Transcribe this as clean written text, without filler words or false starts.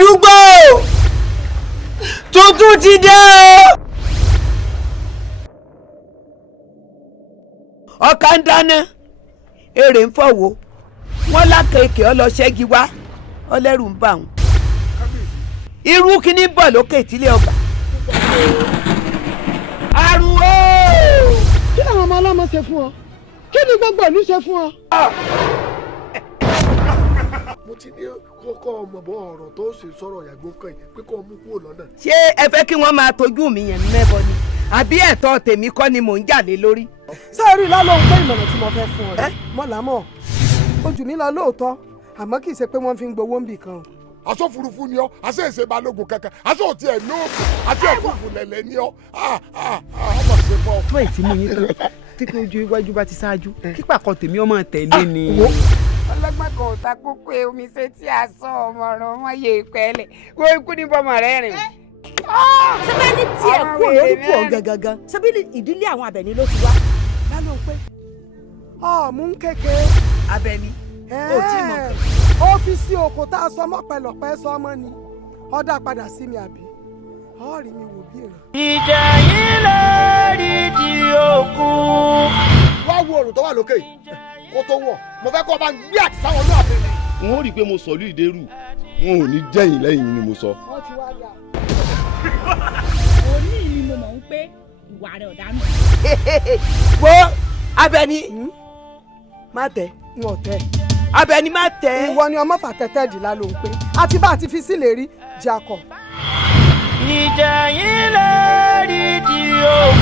àdúgbò tuntun ti dé o. ọkà ń dáná èrè ń fọwọ́ wọn lákèéké ọlọṣẹ́gi wá ọlẹ́rù ń bà wọ́n. irú kíní bọ̀ lókè ìtílé ọgbà. àrùn o. kí làwọn ọmọ ọlọ́mọ ṣe fún ọ kí ni gbogbo ìlú ṣe fún ọ. mo ti ní kọ́kọ́ ọmọ bọ́ ọ̀rọ̀ tó ṣe sọ̀rọ̀ Ìyàgbọ́nkàn yìí pé kó mú kúrò lọ́nà. ṣé ẹ fẹ́ kí wọ́n máa tọ́jú mi yẹn mẹ́bọ ni àbí ẹ̀tọ́ tèmi kọ́ ni mò ń jà lé lórí. sọ́ọ́rì lálóhùn pé ìmọ̀ràn tí mo fẹ́ fún ọ rẹ̀ mọ̀lámọ̀ ojú mi lọ lóòótọ́ àmọ́ kì í ṣe pé wọ́n fi ń gbowó ń bì kan. aṣọ furuufú ni ọ aṣọ èsè balógun kankan aṣọ òtí ẹ lóògùn àti ẹfúùfù lẹlẹ ni ọ ọmọ ṣe fọ. tó ẹ̀ tí mo yín tán tí kò ojú iwájú bá ti ṣáájú kípa kan tèmi ọmọ tẹ̀lé ni. ọlọ́gbọ́n kan ò ta kókó omi ṣe tí a sọ ọmọ ọ̀rọ̀ wọn yé ìpẹ́lẹ̀ wo ikú ní bọ́mọ rẹ̀ rìn. sẹ́bẹ̀ ní tiẹ̀ kú lórí kú ọ̀gẹ̀ gangan sẹ́bẹ̀ ìdílé àwọn Àbẹ̀ní ló ti wá. lálóhùn pé mú ń kékeré. Àbẹ̀ní ó tí mọ̀ kàn. ọ́fíìsì oko tá a sọ mọ́ pẹ̀lọ́pẹ́ sọmọ ni ọ̀dà padà sí mi àbí ọ̀rì mi wò bí ìran. ìjà yìí lórí ti òkun. wá wo òrùn tó wà lókè kó tó wọ̀ mo fẹ́ kó o bá ń gbé àti sáwọn náà fẹ́ mi. n ó rí i pé mo sọ̀lú ìdérù wọn ò ní jẹ́yìn lẹ́yìn ni mo sọ. wọ́n ti wá dà. òní ni mo mọ̀ ń pé ìwà rẹ̀ ọ̀dà nù. wo Àbẹ̀ní má tẹ̀ n ò tẹ́ Àbẹ̀ní má tẹ̀. ìwọ ni ọmọ fàtẹ́tẹ́ dì lálóhùn pé àti bá a ti fi sílẹ̀ rí jà kọ̀. ìjà yìí lórí ti òkun.